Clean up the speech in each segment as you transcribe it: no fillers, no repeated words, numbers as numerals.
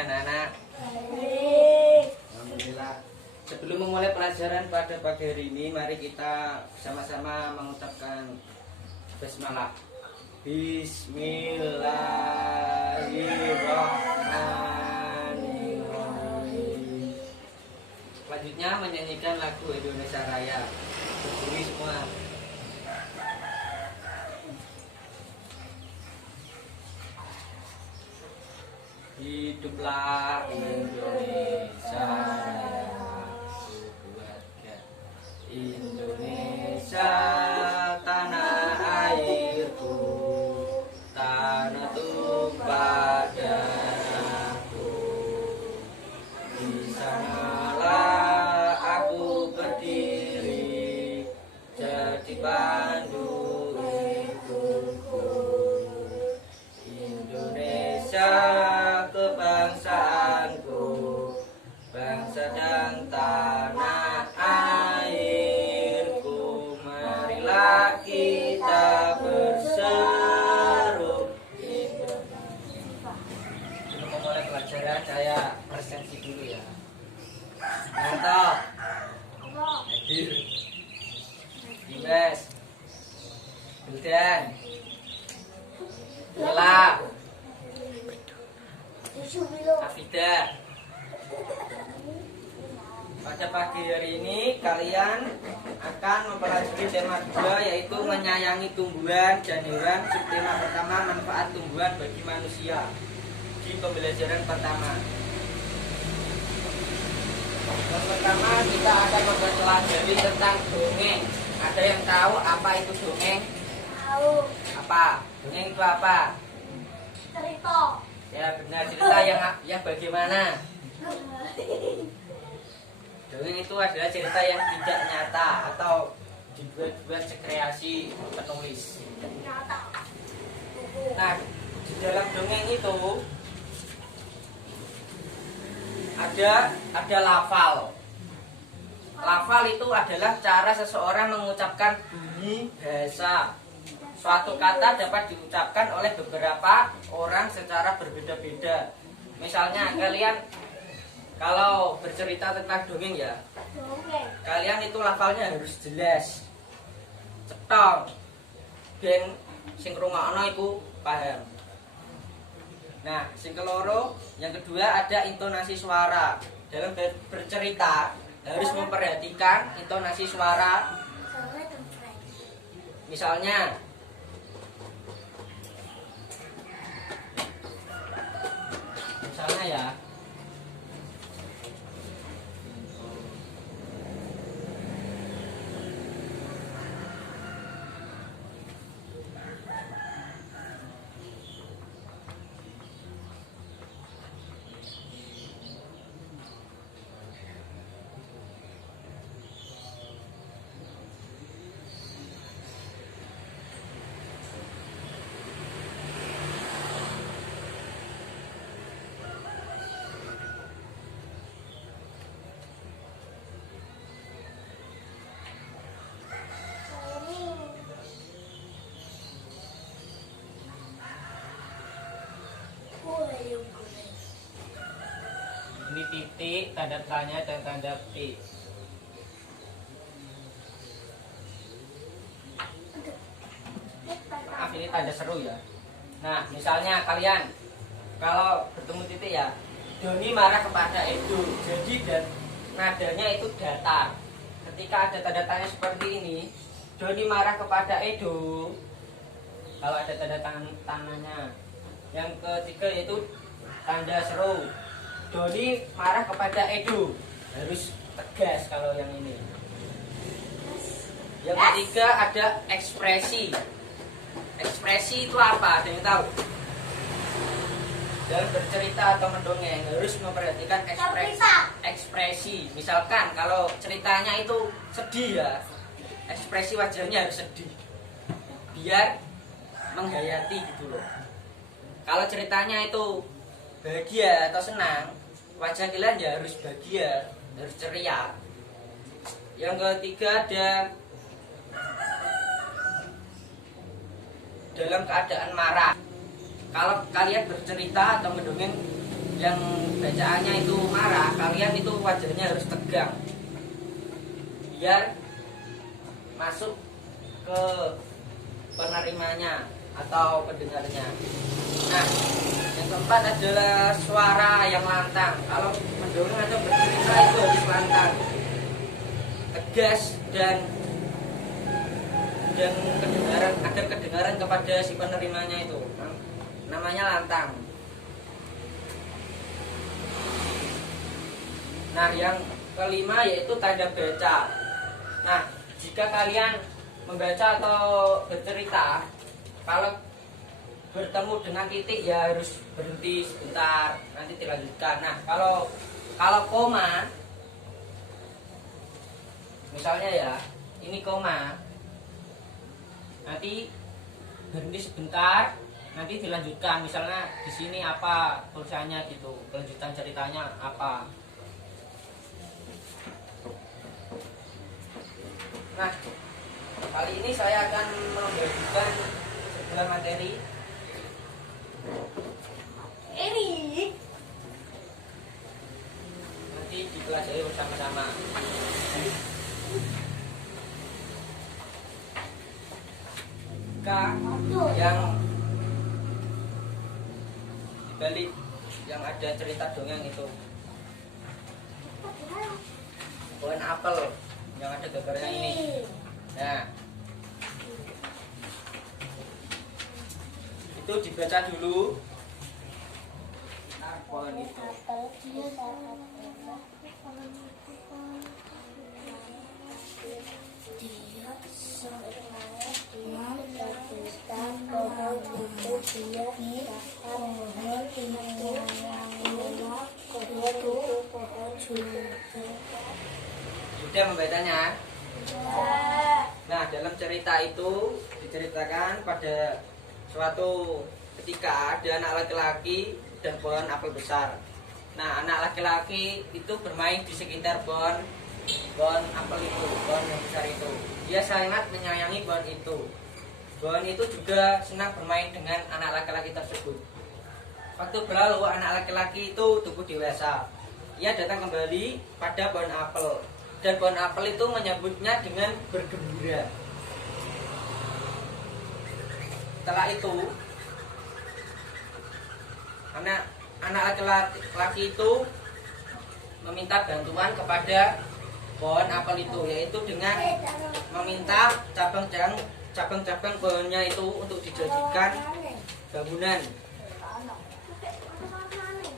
nih anak-anak? Baik. Alhamdulillah. Sebelum memulai pelajaran pada pagi hari ini, mari kita sama-sama mengucapkan basmalah. Bismillahirrahmanirrahim. Selanjutnya menyanyikan lagu Indonesia Raya. Berdiri semua. Hiduplah Indonesia Raya, keluarga Indonesia, tanah airku, tanah tumpah darahku. Di sanalah aku berdiri, jadi pandu hidupku. Indonesia kebangsaanku, bangsa dan tanah airku. Marilah kita berseru. Sebelum memulai pelajaran, saya presensi dulu ya. Mantap. Hadir. Dimas. Bildan. Mila. Afida. Pada pagi hari ini kalian akan mempelajari tema 2, yaitu menyayangi tumbuhan dan hewan. Subtema pertama, manfaat tumbuhan bagi manusia, di pembelajaran pertama. Yang pertama kita akan mempelajari tentang dongeng. Ada yang tahu apa itu dongeng? Tahu. Apa? Dongeng itu apa? Cerita. Ya benar, cerita yang bagaimana? Dongeng itu adalah cerita yang tidak nyata atau dibuat sekreasi penulis. Nyata. Nah, di dalam dongeng itu ada lafal. Lafal itu adalah cara seseorang mengucapkan bunyi bahasa. Suatu kata dapat diucapkan oleh beberapa orang secara berbeda-beda. Misalnya kalian kalau bercerita tentang dongeng ya, Dongeng. kalian itu lafalnya harus jelas, cetong, ben sing ngrungokno iku paham. Nah, sing keloro, yang kedua ada intonasi suara. Dalam bercerita harus memperhatikan intonasi suara. Misalnya ya, ini titik, tanda tanya dan tanda P. Maaf, ini tanda seru ya. Nah, misalnya kalian kalau bertemu titik ya, Doni marah kepada Edo. Jadi dan nadanya itu datar. Ketika ada tanda tanya seperti ini, Doni marah kepada Edo. Kalau ada tanda tangannya. Yang ketiga yaitu tanda seru. Doni marah kepada Edo, harus tegas kalau yang ini. Yang ketiga ada ekspresi. Ekspresi itu apa? Ada yang tahu? Dalam bercerita atau mendongeng harus memperhatikan ekspresi. Misalkan kalau ceritanya itu sedih ya, ekspresi wajahnya harus sedih, biar menghayati gitu loh. Kalau ceritanya itu bahagia atau senang, wajah kalian ya harus bahagia, harus ceria. Yang ketiga ada dalam keadaan marah. Kalau kalian bercerita atau mendongeng yang bacaannya itu marah, kalian itu wajahnya harus tegang biar masuk ke penerimanya atau pendengarnya. Nah, yang keempat adalah suara yang lantang. Kalau mendongeng atau bercerita itu harus lantang, tegas dan kedengaran, agar kedengaran kepada si penerimanya itu. Namanya lantang. Nah, yang kelima yaitu tanda baca. Nah, jika kalian membaca atau bercerita, kalau bertemu dengan titik ya harus berhenti sebentar, nanti dilanjutkan. Nah, kalau koma, misalnya ya, ini koma, nanti berhenti sebentar, nanti dilanjutkan. Misalnya di sini apa tulisannya gitu, kelanjutan ceritanya apa. Nah, kali ini saya akan membagikan sebuah materi. Ini Nanti dipelajari bersama-sama. Yang dibalik yang ada cerita dongeng itu pohon apel yang ada gambarnya ini. Nah, itu dibaca dulu. Nah, pohon itu sudah membacanya. Nah, dalam cerita itu diceritakan pada suatu ketika ada anak laki-laki dan pohon apel besar. Nah, anak laki-laki itu bermain di sekitar pohon apel itu, pohon yang besar itu. Dia sangat menyayangi pohon itu. Pohon itu juga senang bermain dengan anak laki-laki tersebut. Waktu berlalu, anak laki-laki itu tumbuh dewasa. Ia datang kembali pada pohon apel, dan pohon apel itu menyambutnya dengan bergembira. Setelah itu, anak laki-laki itu meminta bantuan kepada pohon apel itu, yaitu dengan meminta cabang-cabang pohonnya itu untuk dijadikan bangunan.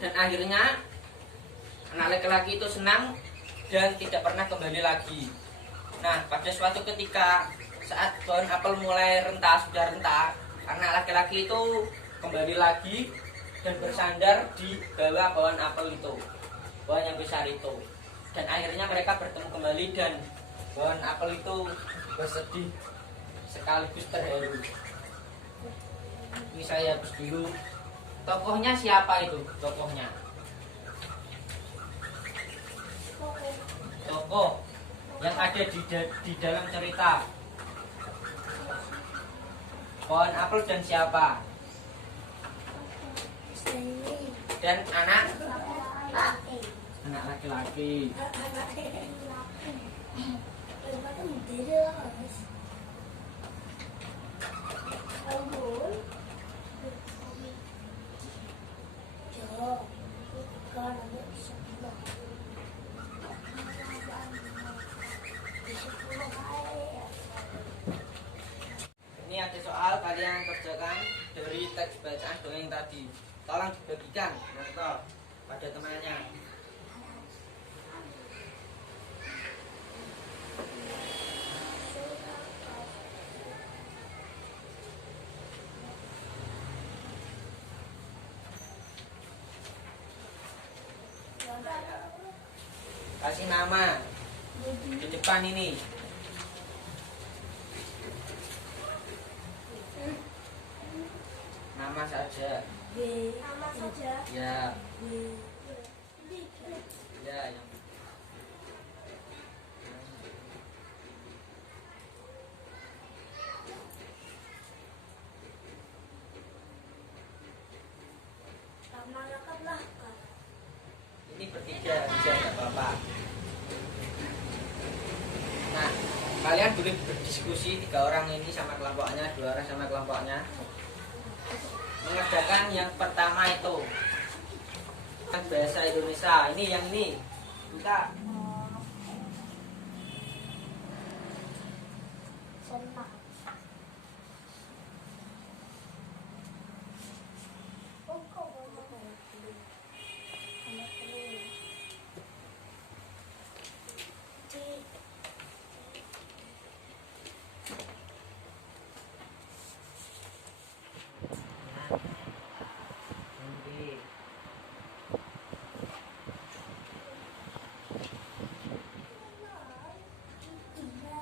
Dan akhirnya anak laki-laki itu senang dan tidak pernah kembali lagi. Nah, pada suatu ketika saat pohon apel mulai sudah rentah, anak laki-laki itu kembali lagi dan bersandar di bawah pohon apel itu, pohon yang besar itu. Dan akhirnya mereka bertemu kembali dan pohon apel itu bersedih sekaligus terharu. Ini saya habis dulu. Tokohnya siapa itu? Tokohnya tokoh yang ada di dalam cerita pohon apel dan siapa? Dan anak laki-laki. Ini ada soal kalian kerjakan dari teks bacaan dongeng tadi. Tolong dibagikan pada temannya. Kasih nama di depan ini. Nama saja. Nama saja. Ya. Ya, yang Nama lengkap lah, Kak. Ini bertiga aja nggak apa-apa. Nah, kalian boleh berdiskusi 3 orang ini sama kelompoknya, 2 orang sama kelompoknya. Mengerjakan yang pertama itu bahasa Indonesia. Ini yang ini. Kita Senang.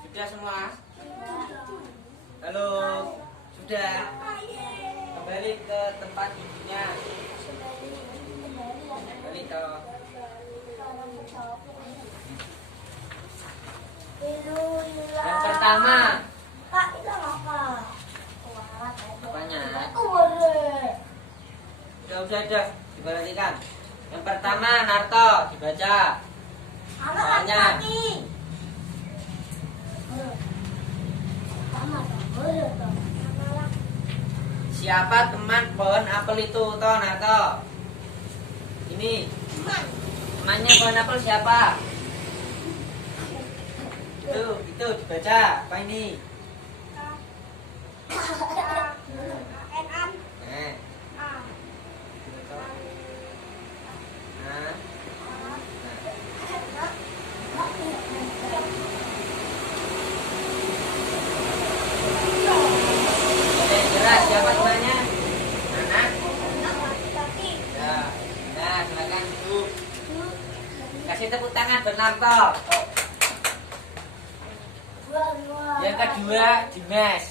sudah semua? Halo, sudah. Kembali ke tempat duduknya. Kembali ke yang pertama. Kak, itu apa? Apanya? Udah. Udah, diperhatikan. Yang pertama, Narto, dibaca. Anak Soalnya. laki-laki. Siapa teman pohon apel itu, toh Narto? Ini temannya pohon apel siapa? Itu dibaca. Apa ini? Eh, nah, jelas siapa temannya? Anak. Ya, nah silakan duduk. Kasih tepuk tangan benar toh. Yang kedua, Dimas.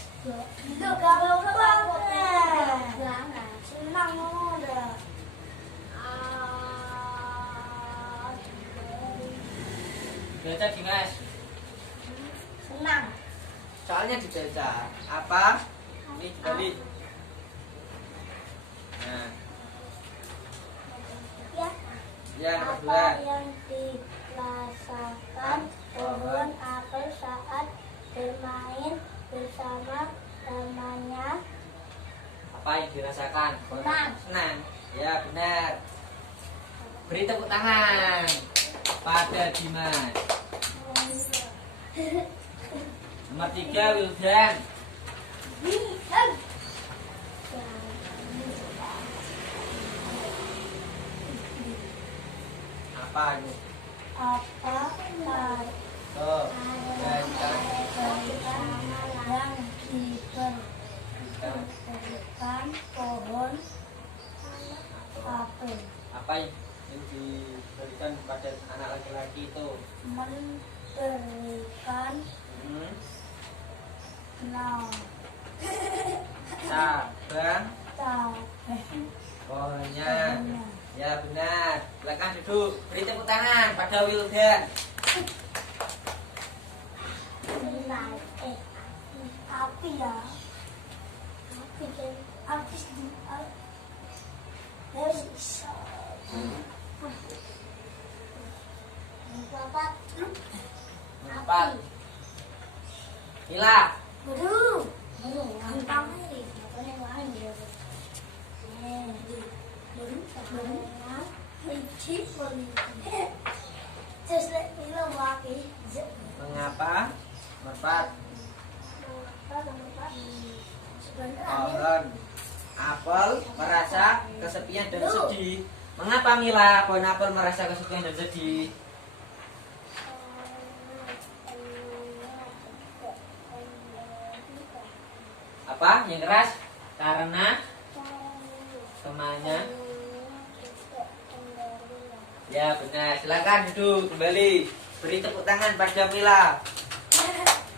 Senang udah. Baca Dimas. Senang. Soalnya dibaca. Apa? Ini dibalik. Nah, Ya. yang Apa kedua. yang dirasakan pohon apel saat bermain bersama temannya? Apa yang dirasakan? Senang. Senang. Ya benar. Beri tepuk tangan pada Dimas. Nomor 3, Wildan. Apa ini? Apa Tuh, yang diberikan pohon apel? apa yang diberikan kepada anak laki-laki itu? Memberikan Hmm. sabang Cabang pohonnya. Ya benar. Silakan duduk. Beri tepuk tangan pada Wildan. api ya, api kan, api di Bapak, 4. Mila. baru gampang nih, makanya lain dia. Baru hiji poli. Terus Mila wapi. Mengapa? Nomor 4. Sebenarnya Pohon apel merasa kesepian dan sedih. Mengapa Mila pohon apel merasa kesepian dan sedih? Apa? Yang keras? Karena temannya. Ya benar. Silakan duduk kembali. Beri tepuk tangan pada Mila.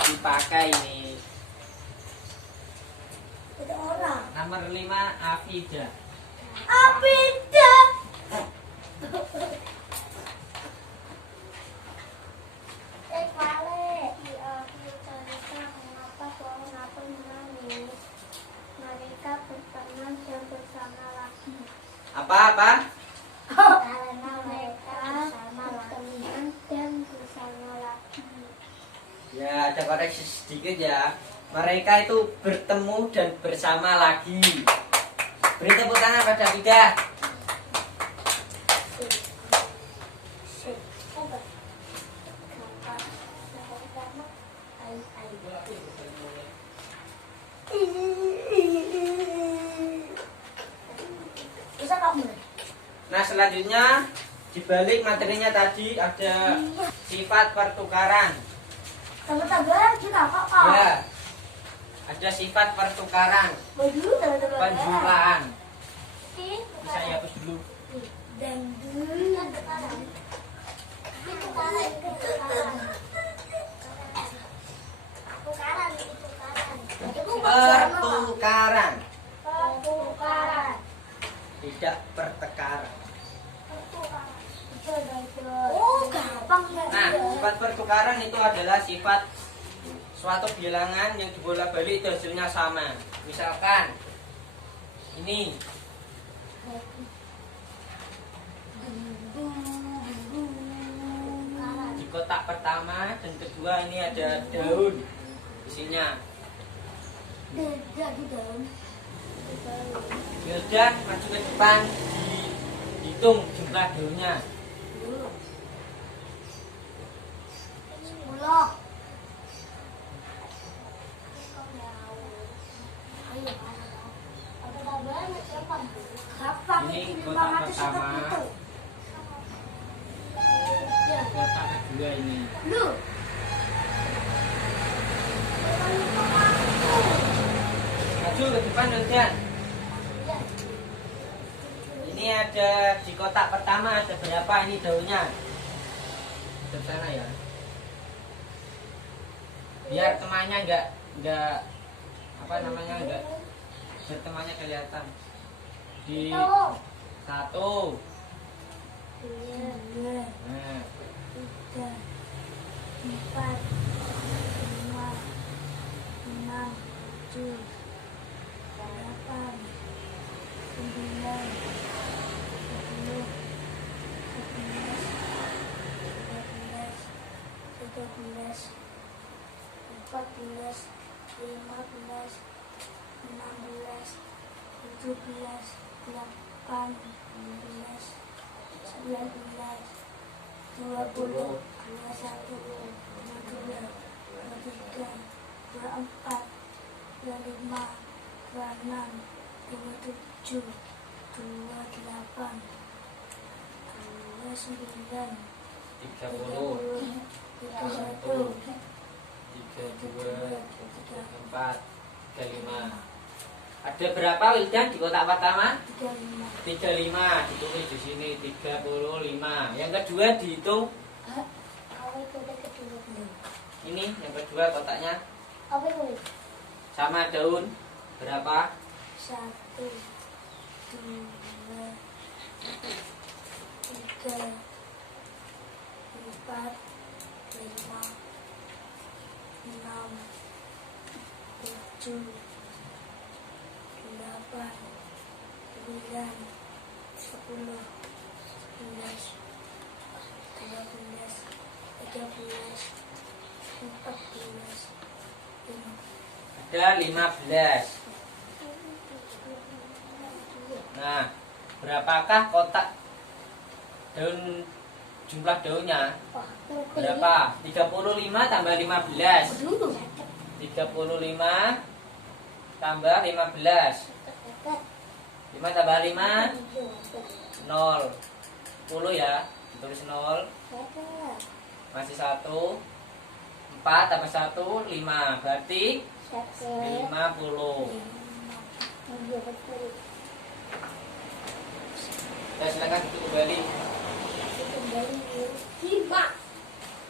Dipakai ini. ada orang. Nomor 5, Afida. Abida. Vale. Di akhir cerita mengapa pohon apel menangis. Mereka berteman dan bersama lagi. Apa? Karena mereka koreksi sedikit ya. Mereka itu bertemu dan bersama lagi. Beri tepuk tangan pada Bida. Nah, selanjutnya dibalik materinya tadi ada sifat pertukaran. Tebak-tebakan juga kok. Ya, ada sifat pertukaran, penjumlahan. Bisa ya, hapus dulu. Pertukaran, tidak pertekaran. Oh, gampang ya. Nah, sifat pertukaran itu adalah sifat suatu bilangan yang dibolak-balik itu hasilnya sama. Misalkan ini di kotak pertama dan kedua ini ada daun isinya. Yaudah, maju ke depan, dihitung jumlah daunnya. 10. Ini kotak pertama, kotak kedua ini. Maju ke depan Nodian. Ini ada di kotak pertama ada berapa ini daunnya? Ke sana ya. Biar temannya enggak apa namanya enggak temannya kelihatan. Di 1. Nah, 3, 4, 5, 6, 7, 8, 9, 10, 11, 12, 13, 14, 15, 16, 17, 18, 19, 20, 21, 22, 23, 24, 25, 26, 27, 28, 29, 30, 31, 32, 34, 35. Ada berapa Wildan di kotak pertama? 35. 35, ditulis di sini 35. Yang kedua dihitung. Apa itu kedua? Ini yang kedua kotaknya Apa itu? sama daun berapa? 1, 2, 3, 4, 5, 6, 7, 8, 9, 10, 11, 12, 13, 14, 15. Ada 15. Nah, berapakah kotak daun jumlah daunnya? Berapa? 35 tambah 15. 35 tambah 15. 5 tambah 5 0. 10 ya. Tulis 0. Masih 1. 4 tambah 1 5. Berarti 50. Kita silakan duduk kembali.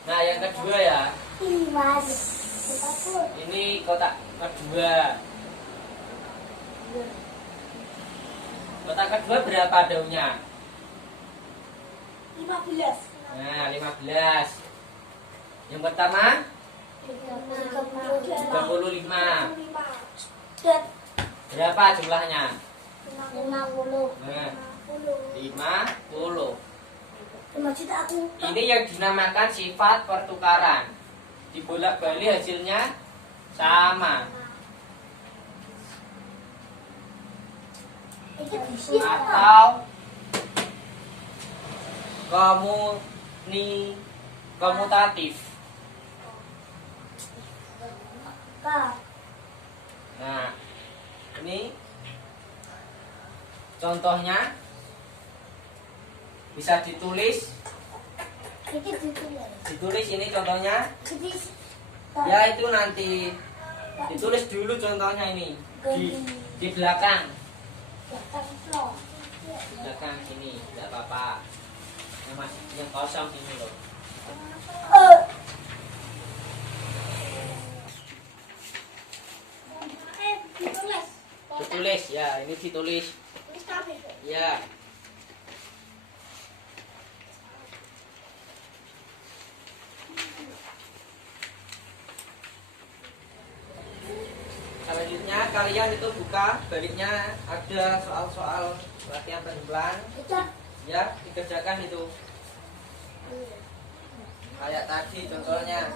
Nah, yang kedua ya. Ini kotak kedua. Kotak kedua berapa daunnya? 15. Nah, 15. Yang pertama 35. Berapa jumlahnya? 50. Nah, 50. Masjid aku. Ini yang dinamakan sifat pertukaran. dibolak-balik hasilnya sama. Atau komutatif. Nah, ini contohnya bisa ditulis. Ditulis ini contohnya. Ya itu nanti ditulis dulu contohnya ini di belakang. Di belakang sini, tidak apa-apa. Yang kosong ini loh. Ditulis ya, ini ditulis. Ya. Selanjutnya kalian itu buka baliknya, ada soal-soal latihan penjumlahan. Ya, dikerjakan itu. Kayak tadi contohnya.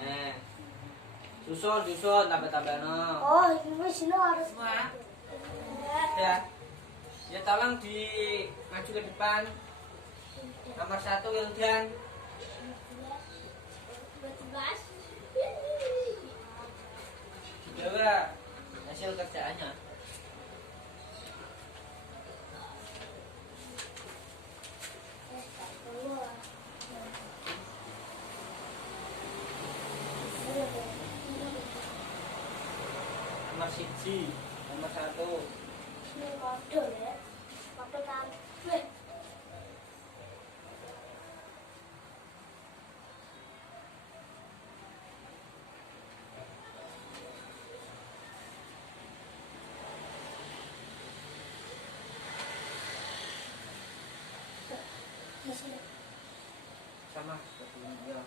Nah, susun tambah-tambah no. Oh, ini sini harus. Ya. Ya tolong di maju ke depan. Nomor 1 Wildan. Coba hasil kerjaannya. Nomor 1. Nomor 1. Ini kode ya. Kode kabeh. Sama seperti ini ya.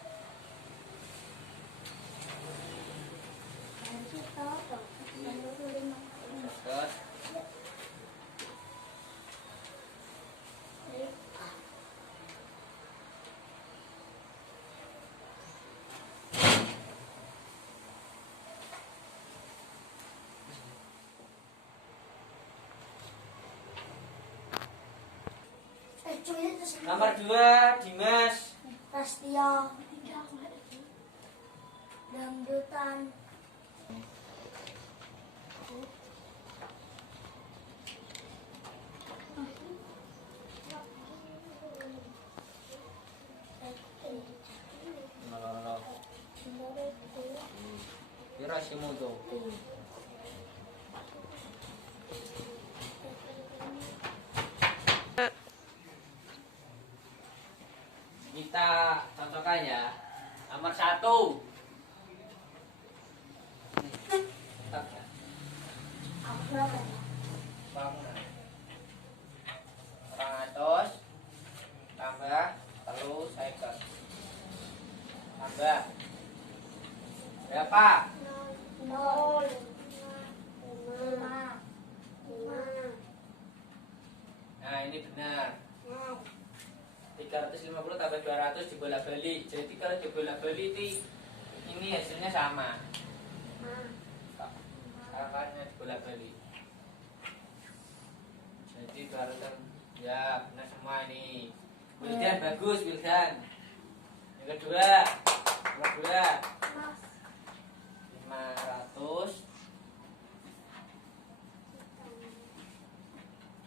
Terus nomor 2 Dimas. Rastia. Dangdutan. Kira Shimoto. Kita cocokkan ya. Nomor 1. Tetap ya. Bangunan. 200 tambah terus second. Tambah berapa? 0. 5. Nah ini benar. 350 tambah 200 dibolak-balik. Jadi kalau dibolak-balik ini hasilnya sama. Akarnya dibolak-balik. Jadi 200 ya benar semua ini. Wildan bagus Wildan. Yang kedua, nomor 2. 500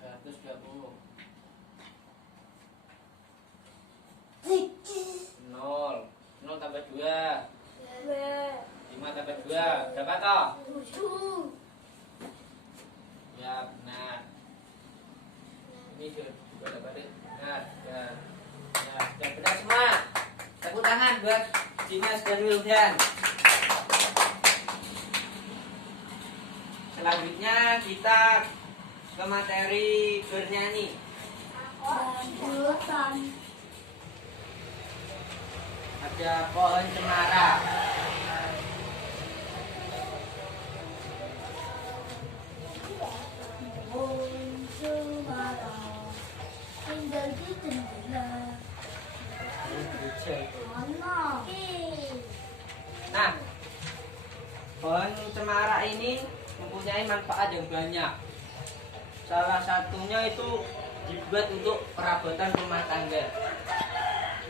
120 0 tambah 2 5 tambah 2 berapa toh? 7. Ya benar. Ini juga balik benar ya. Ya sudah benar semua. Tepuk tangan buat Dimas dan Wildan. Selanjutnya kita ke materi bernyanyi. Hutan. Ada pohon cemara. Pohon cemara. Tinggal di jendela. Mana? Nah, pohon cemara ini mempunyai manfaat yang banyak. Salah satunya itu dibuat untuk perabotan rumah tangga.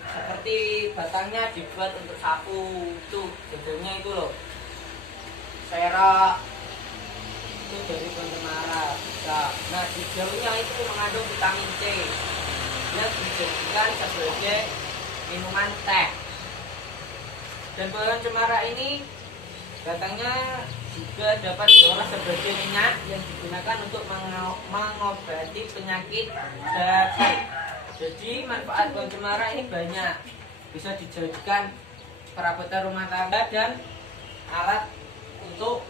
Seperti batangnya dibuat untuk sapu, itu bentuknya itu loh. Serak itu dari pohon cemara bisa. Nah, di daunnya itu mengandung vitamin C yang dijadikan sebagai minuman teh. Dan pohon cemara ini batangnya juga dapat diolah sebagai minyak yang digunakan untuk mengobati penyakit daging. Jadi manfaat pohon cemara ini banyak, bisa dijadikan perabotan rumah tangga dan alat untuk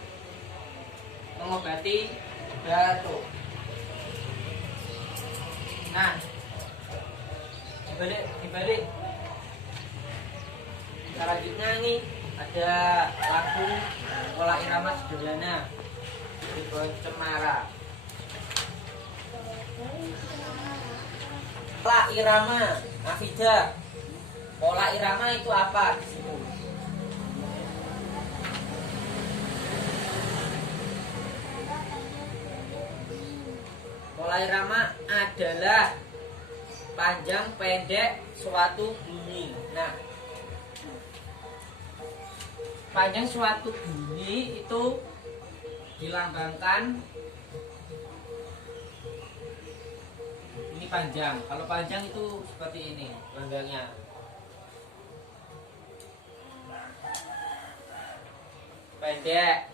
mengobati batuk. Nah, dibalik selanjutnya nih ada lagu pola irama sederhana di pohon cemara. Pola irama, Afida. Pola irama itu apa? Pola irama adalah panjang pendek suatu bunyi. Nah, panjang suatu bunyi itu dilambangkan ini panjang. Kalau panjang itu seperti ini lambangnya. Pendek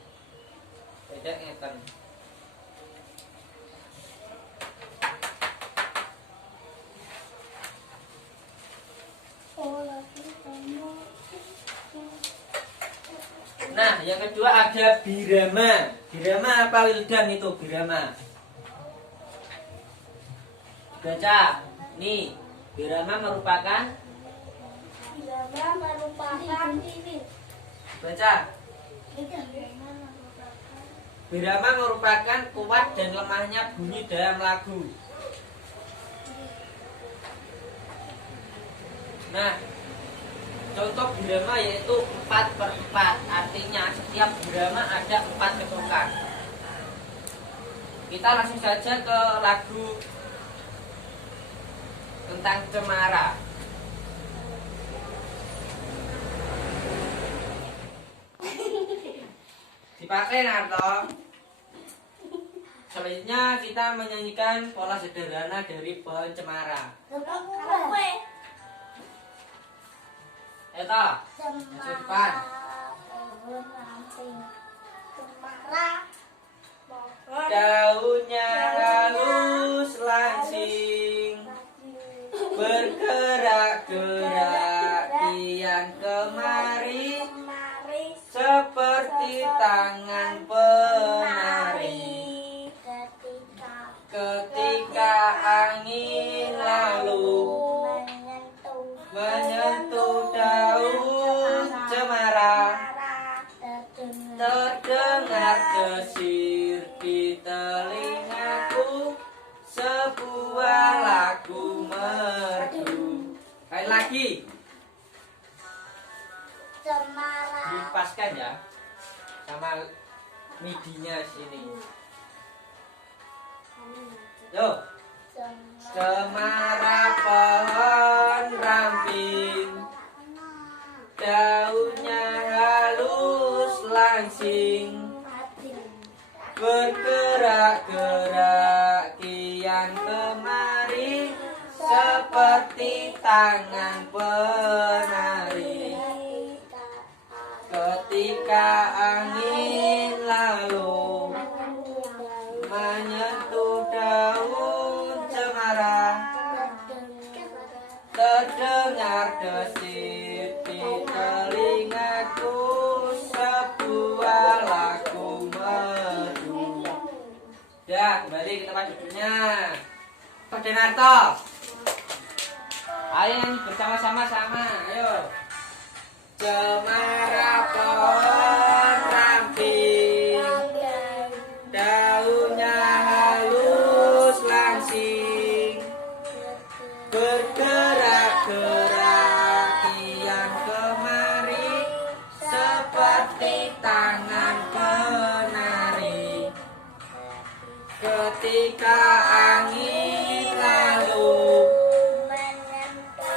ngeten. Nah, yang kedua ada birama. Birama apa Wildan itu birama? Baca. Nih, birama merupakan ini. Baca. Birama merupakan kuat dan lemahnya bunyi dalam lagu. Nah, contoh birama yaitu 4/4. Artinya setiap birama ada 4 ketukan. Kita langsung saja ke lagu tentang cemara. Dipakai Narto. Selanjutnya kita menyanyikan pola sederhana dari pohon cemara. Eta, depan. Daunnya halus langsing, bergerak-gerak kian kemari, seperti tangan penari. Ketika angin lalu menyentuh daun cemara, terdengar desir di telingaku, sebuah lagu merdu. Sekali lagi, dipaskan ya sama midinya sini. Yo, cemara pohon ramping, daunnya halus langsing, bergerak-gerak kian kemari, seperti tangan penari. Ketika angin lalu menyentuh daun cemara, terdengar desir di telingaku, sebuah lagu merdu. Ya, kembali ke tempat duduknya. Pak Denarto. Ayo nyanyi bersama-sama sama. Ayo. Cemara pohon ramping, daunnya halus langsing, bergerak-gerak kian kemari seperti tangan penari. Ketika angin lalu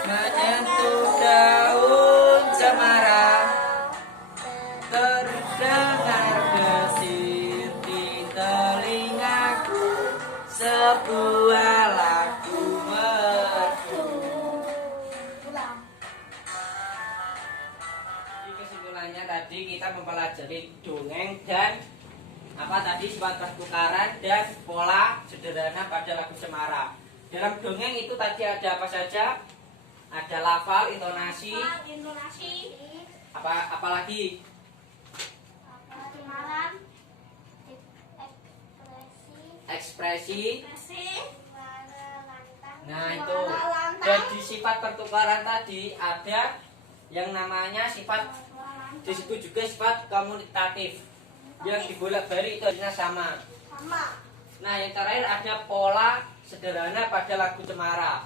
menyentuh daun cemara, terdengar getir di telingaku sebuah lagu merdu. Jadi kesimpulannya tadi kita mempelajari dongeng dan apa tadi sifat pertukaran dan pola sederhana pada lagu cemara. Dalam dongeng itu tadi ada apa saja? Ada lafal, intonasi, apalagi ekspresi. Nah itu. Dan di sifat pertukaran tadi ada yang namanya sifat, disebut juga sifat komutatif, yang dibolak-balik itu artinya sama. Nah yang terakhir ada pola sederhana pada lagu cemara.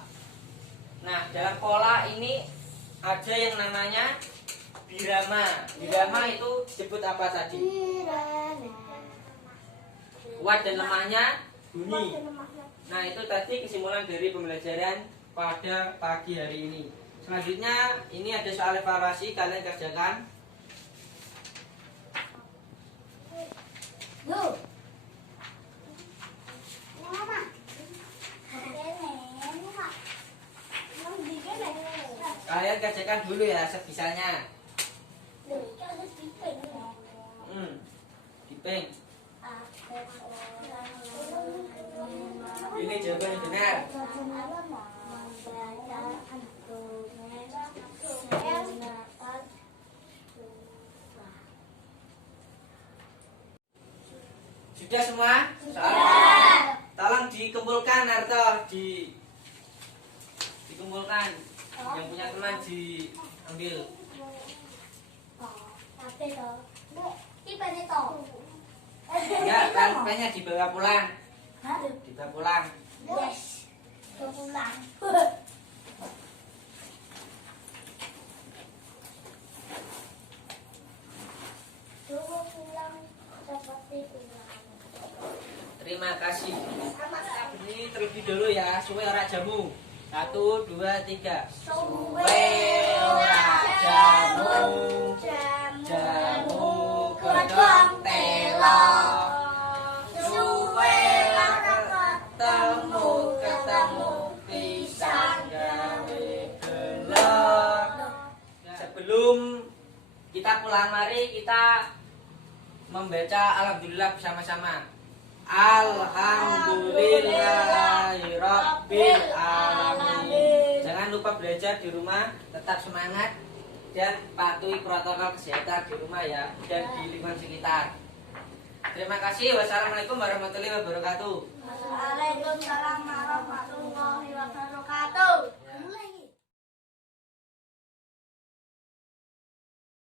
Nah dalam pola ini ada yang namanya birama. Birama itu disebut apa tadi? Kuat dan lemahnya bunyi. Nah itu tadi kesimpulan dari pembelajaran pada pagi hari ini. Selanjutnya ini ada soal evaluasi, kalian kerjakan. Kalian kerjakan dulu ya sebisanya. Diping. Ini jawaban yang benar. Sudah semua? Tolong dikumpulkan Narto, dikumpulkan. Yang punya teman diambil. Enggak, pennya dibawa pulang. Dibawa pulang. Yes, pulang. Terima kasih. Ini terlebih dulu ya, suwe ora jamu. 1, 2, 3. Suwe ora jamu, jamu godhong telo. Suwe ora ketemu pisang gawe gelo. Sebelum kita pulang, mari kita membaca alhamdulillah bersama-sama. Alhamdulillahirabbil alamin. Jangan lupa belajar di rumah, tetap semangat dan patuhi protokol kesehatan di rumah ya, dan di lingkungan sekitar. Terima kasih. Wassalamualaikum warahmatullahi wabarakatuh. Waalaikumsalam warahmatullahi wabarakatuh.